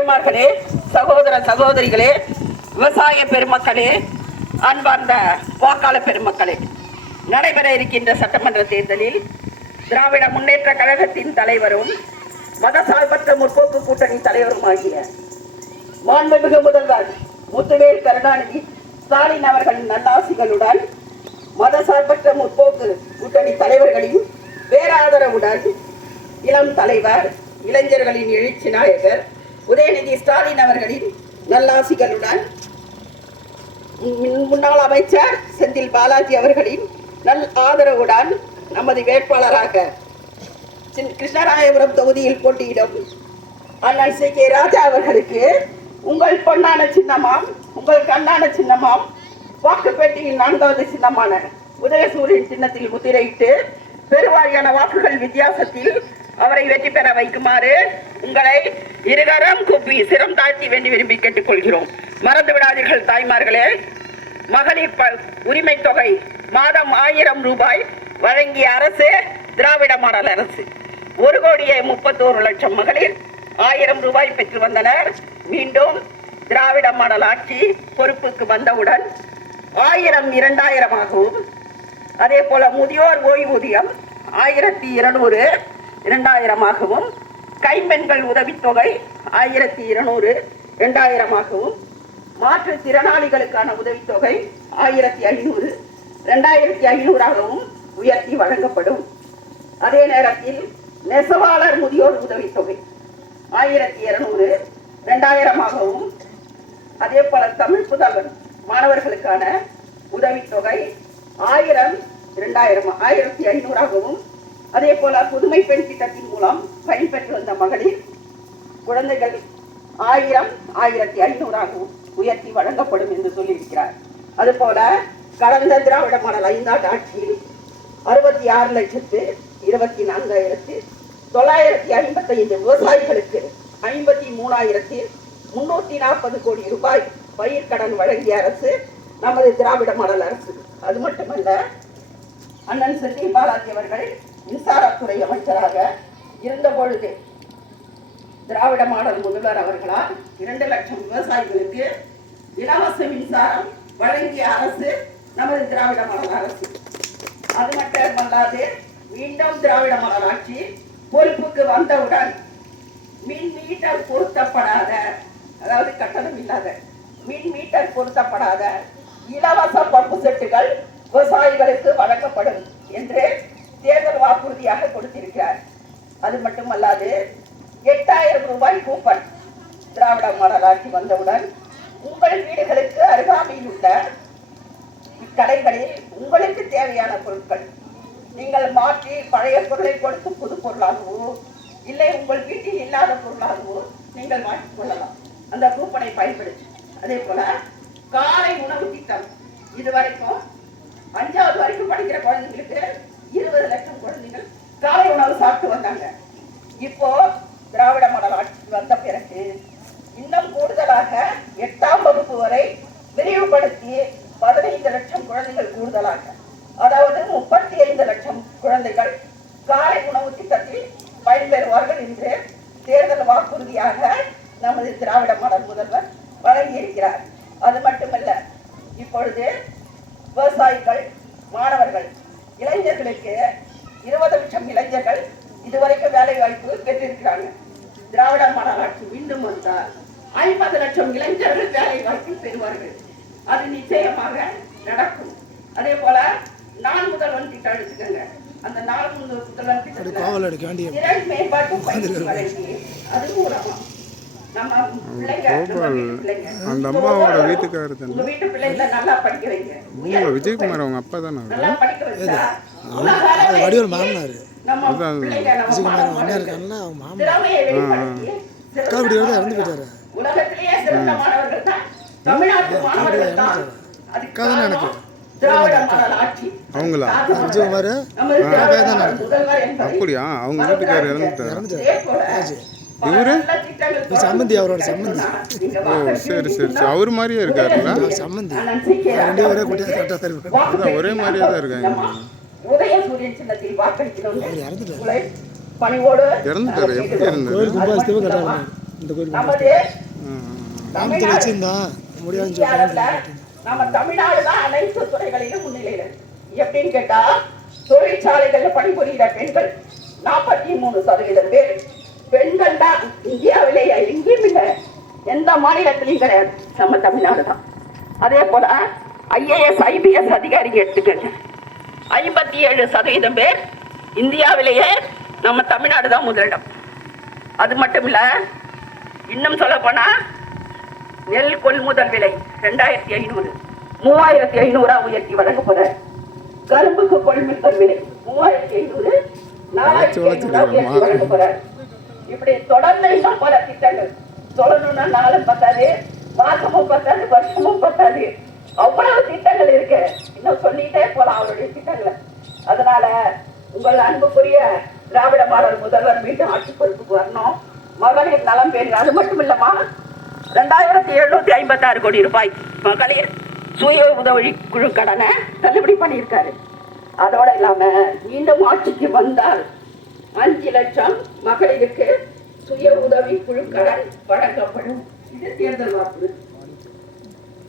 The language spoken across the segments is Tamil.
தாய்மார்களே, சகோதர சகோதரிகளே, விவசாய பெருமக்களே, அன்பார்ந்த வாக்காளர் பெருமக்களே, நடைபெற இருக்கின்ற சட்டமன்ற தேர்தலில் திராவிட முன்னேற்ற கழகத்தின் தலைவரும் மதசார்பற்ற முற்போக்கு கூட்டணி தலைவருமாகிய மாண்புமிகு முதல்வர் முத்துவேல் கருணாநிதி ஸ்டாலின் அவர்களின் நல்லாசிகளுடன் மதசார்பற்ற முற்போக்கு கூட்டணி தலைவர்களின் பேராதரவுடன் இளம் தலைவர், இளைஞர்களின் எழுச்சி நாயகர் உதயநிதி ஸ்டாலின் அவர்களின் நல்லாசிகளுடன் முன்னாள் அமைச்சர் செந்தில் பாலாஜி அவர்களின் நல் ஆதரவுடன் நமது வேட்பாளராக கிருஷ்ணராயபுரம் தொகுதியில் போட்டியிடும் அண்ணன் சி கே ராஜா அவர்களுக்கு உங்கள் பொன்னான சின்னமாம், உங்கள் கண்ணான சின்னமாம், வாக்குப்பேட்டியின் 4வது சின்னமான உதயசூரியன் சின்னத்தில் முத்திரையிட்டு பெருவாரியான வாக்குகள் வித்தியாசத்தில் அவரை வெற்றி பெற வைக்குமாறு உங்களை இருகரம் கூப்பி சிரம் தாழ்த்தி விரும்பி கேட்டுக்கொள்கிறோம். மறந்து விடாதீர்கள் தாய்மார்களே. மகளிர் உரிமை தொகை மாதம் 1000 ரூபாய் வழங்கிய அரசு திராவிட மாடல் அரசு. 1,31,00,000 மகளிர் 1000 ரூபாய் பெற்று வந்தனர். மீண்டும் திராவிட மாடல் ஆட்சி பொறுப்புக்கு வந்தவுடன் 1000 2000ஆகவும், அதே போல முதியோர் ஓய்வூதியம் 1200 2000ஆகவும், கைம்பெண்கள் உதவித்தொகை 1200 2000ஆகவும், மாற்றுத்திறனாளிகளுக்கான உதவித்தொகை 1500 2500ஆகவும் உயர்த்தி வழங்கப்படும். அதே நேரத்தில் நெசவாளர் முதியோர் உதவித்தொகை 1200 2000ஆகவும், அதே போல தமிழ் புதல்வர் மாணவர்களுக்கான உதவித்தொகை 1000 2000 1500ஆகவும், அதே போல புதுமை பெண் திட்டத்தின் மூலம் பயன்பெற்று வந்த மகளிர் குழந்தைகள் 1000 1500ஆகவும் உயர்த்தி வழங்கப்படும் என்று சொல்லியிருக்கிறார். அதுபோல கடந்த திராவிட மாடல் 5 ஆட்சியில் 66,24,955 விவசாயிகளுக்கு 53,340 கோடி ரூபாய் பயிர்க்கடன் வழங்கிய அரசு நமது திராவிட மாடல் அரசு. அது மட்டுமல்ல, அண்ணன் செந்தில் பாலாஜி அவர்கள் மின்சாரத்துறை அமைச்சராக இருந்த பொழுது திராவிட மாடல் முதல்வர் அவர்களால் 2 லட்சம் விவசாயிகளுக்கு இலவச மின்சாரம் வழங்கிய அரசு நமது திராவிட மாடல் அரசு. அது மட்டுமல்லாது, மீண்டும் திராவிட மாடல் ஆட்சி பொறுப்புக்கு வந்தவுடன் மின் மீட்டர் பொருத்தப்படாத, அதாவது கட்டணம் இல்லாத மின் மீட்டர் பொருத்தப்படாத இலவச பம்பு செட்டுகள் விவசாயிகளுக்கு வழங்கப்படும் என்று தேர்தல் வாக்குறுதியாக கொடுத்திருக்கிறார். அது மட்டுமல்லாது 8000 ரூபாய் கூப்பன் திராவிட மாடல் ஆட்சி வந்தவுடன் உங்கள் வீடுகளுக்கு அருகாமையில் உள்ள கடைகளில் உங்களுக்கு தேவையான பொருட்கள் நீங்கள் மாற்றி பழைய பொருளை கொடுத்து புது பொருளாகவோ, இல்லை உங்கள் வீட்டில் இல்லாத பொருளாகவோ நீங்கள் மாற்றிக் கொள்ளலாம் அந்த கூப்பனை பயன்படுத்தி. அதே போல காலை உணவு திட்டம், இதுவரைக்கும் 5வது வரைக்கும் படிக்கிற குழந்தைங்களுக்கு 20 லட்சம் குழந்தைகள் காலை உணவு சாப்பிட்டு வந்தாங்க. இப்போ திராவிட மாடல் ஆட்சி வந்த பிறகு இன்னும் கூடுதலாக 8ஆம் வகுப்பு வரை விரிவுபடுத்தி 15 லட்சம் குழந்தைகள் கூடுதலாக, அதாவது 35 லட்சம் குழந்தைகள் காலை உணவு திட்டத்தில் பயன்பெறுவார்கள் என்று தேர்தல் வாக்குறுதியாக நமது திராவிட மாடல் முதல்வர் வழங்கியிருக்கிறார். அது மட்டுமல்ல, இப்பொழுது விவசாயிகள், மாணவர்கள், இளைஞர்களுக்கு 20 லட்சம் இளைஞர்கள் இதுவரைக்கும் வேலை வாய்ப்பு பெற்றிருக்கிறாங்க. திராவிட மாடல் ஆட்சி மீண்டும் வந்தால் 50 லட்சம் இளைஞர்கள் வேலை வாய்ப்பு பெறுவார்கள். அது நிச்சயமாக நடக்கும். அதே போல நான் முதல்வன் திட்டம் எடுத்துக்கங்க. அந்த நான் முதல்வன் திட்டத்தில் திறன் மேம்பாட்டு பயிற்சி வழங்கி அது மூலமா நம்ம பிள்ளைங்க, அந்த அம்மாவோட வீட்டுக்காரர் தான். உங்க வீட்டு பிள்ளைங்களை நல்லா படிக்க வைங்க. விஜயகுமார் அவங்க அப்பா தானே? நல்லா படிக்க வச்சா வடிவேல் மாமனார் நம்ம பிள்ளைங்க விஜயகுமார் அண்ணா இருக்காருன்னா அவங்க மாமனார் திறமையை வெளிப்படுத்தி காவடியோட இறந்து போயிட்டாரு. உலகத்திலேயே சிறந்த மாணவர்கள் தான் தமிழ்நாட்டு மாணவர்கள் தான். அதுக்காக எனக்கு திராவிட மாடல் ஆட்சி அவங்களா? விஜயகுமார் அப்படியா? அவங்க வீட்டுக்காரர் இறந்துட்டாரு. இவரு சம்மந்தி, அவரோட சம்மந்தி. ஓ சரி சரி சரி. அவர் மாதிரியே இருக்காருங்களா? சம்மந்தி 2 ஒரே கூட்டியாக கரெக்டாக தான் இருக்காங்க. அதான் ஒரே மாதிரியே தான் இருக்காங்க. உதயசூரியன் சின்னத்தில் வாக்களிக்கிறோம். இறந்துட்டாரு. பணிவோடு இறந்துட்டாரு. எப்படி இருந்தாரு? கோயில் கும்பாபிஷேகம் கட்டாங்க. இந்த கோயில் நமது கிராமத்தில் வச்சுருந்தான் முடியாதுன்னு இந்தியாவுல நம்ம தமிழ்நாடு தான் அனைத்து துறைகளிலும் முன்னிலையில இருக்கு. எப்படின்னு கேட்டா தொழிற்சாலைகள்ல பணிபுரிகிற பெண்கள் 43% பேர் பெண்கள் தான். இந்தியாவிலேயே எங்கேயும் இல்லை, எந்த மாநிலத்திலையும் கிடையாது, நம்ம தமிழ்நாடு தான். அதே போல ஐஏஎஸ் ஐபிஎஸ் அதிகாரிகள் எடுத்துக்கங்க, 57% பேர் இந்தியாவிலேயே நம்ம தமிழ்நாடு தான் முதலிடம். அது மட்டும் இல்ல, இன்னும் சொல்ல போனா நெல் கொள்முதல் விலை 2500 3500 உயர்த்தி வழங்க போற. கரும்புக்கு கொள்முதல் விலை 3500 4500 உயர்த்தி வழங்க போற. இப்படி தொடர்ந்து இன்னும் பல திட்டங்கள் சொல்லணும்னா நாளும் பத்தாது, மாசமும் பத்தாது, வருஷமும் பத்தாது, அவ்வளவு திட்டங்கள் இருக்கு. இன்னும் சொல்லிட்டே போலாம் அவருடைய திட்டங்களை. அதனால உங்கள் அன்புக்குரிய திராவிட மாடல் முதல்வர் மீண்டும் ஆட்சி பொறுப்புக்கு வரணும். மகளிர் நலம் பேரு. அது மட்டும் இல்லமா, 2756 கோடி ரூபாய் மகளிர் சுய உதவி குழு கடனை தள்ளுபடி பண்ணியிருக்காரு. அதோட இல்லாம மீண்டும் ஆட்சிக்கு வந்தால் 5 லட்சம் மகளிருக்கு சுய உதவி குழு கடன் வழங்கப்படும். இது தேர்தல் வாக்கு.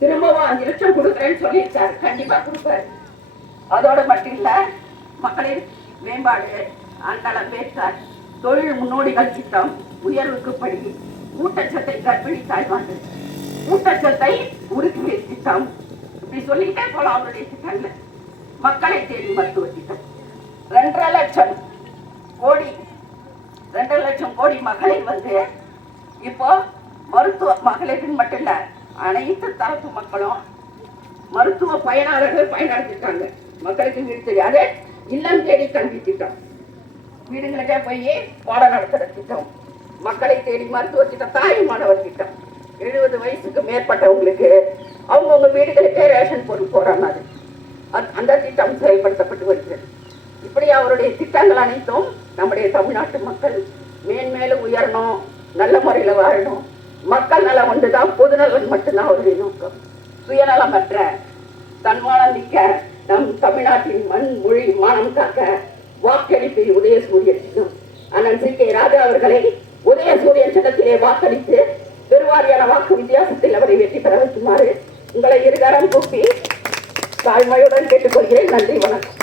திரும்பவும் 5 லட்சம் கொடுக்குறேன்னு சொல்லியிருக்காரு, கண்டிப்பா கொடுப்பாரு. அதோட மட்டும் இல்ல, மகளிர் மேம்பாடு, அன்பேத்கர் தொழில் முன்னோடிகள் திட்டம், உயர்வுக்கு படி, ஊட்டச்சத்தை கர்ப்பிணி தாய்மார்கள், ஊட்டச்சத்தை உறுதி திட்டம், இப்படி சொல்லிட்டே போலாம் அவருடைய திட்டங்கள். மக்களை தேடி மருத்துவ திட்டம் 2.5 லட்சம் கோடி 2 லட்சம் கோடி மகளிர் வந்து இப்போ மருத்துவ மகளிருக்கு மட்டும் இல்ல, அனைத்து தரப்பு மக்களும் மருத்துவ பயனாளர்கள் பயனடைஞ்சிருக்காங்க. மக்களுக்கு வீடு தெரியாது, இல்லம் தேடி கல்வி திட்டம், வீடுகளுக்கே போய் பாடம் நடத்துற திட்டம், மக்களை தேடி மருத்துவ திட்டம், தாய் மாணவர் திட்டம், 70 வயசுக்கு மேற்பட்டவங்களுக்கு அவங்கவுங்க வீடுகளுக்கே ரேஷன் பொருள் போறாங்க. அந்த திட்டம் செயல்படுத்தப்பட்டு வருகிறது. இப்படி அவருடைய திட்டங்கள் அனைத்தும் நம்முடைய தமிழ்நாட்டு மக்கள் மேன்மேலும் உயரணும், நல்ல முறையில் வாழணும். மக்கள் நலம் ஒன்றுதான், பொதுநலன் மட்டும்தான் அவருடைய நோக்கம். சுயநலமற்ற தன்மானம் மிக்க நம் தமிழ்நாட்டின் மண் மொழி மானம் காக்க வாக்களிப்பில் உதயசூரியன் சின்னம் அண்ணன் சி.கே. ராஜா அவர்களை உதயசூரியன் சின்னத்திலே வாக்களித்து பெருவாரியான வாக்கு வித்தியாசத்தில் அவரை வெற்றி பெற வைக்குமாறு உங்களை இருகரம் கூப்பி தாழ்மையுடன் கேட்டுக்கொள்கிறேன். நன்றி, வணக்கம்.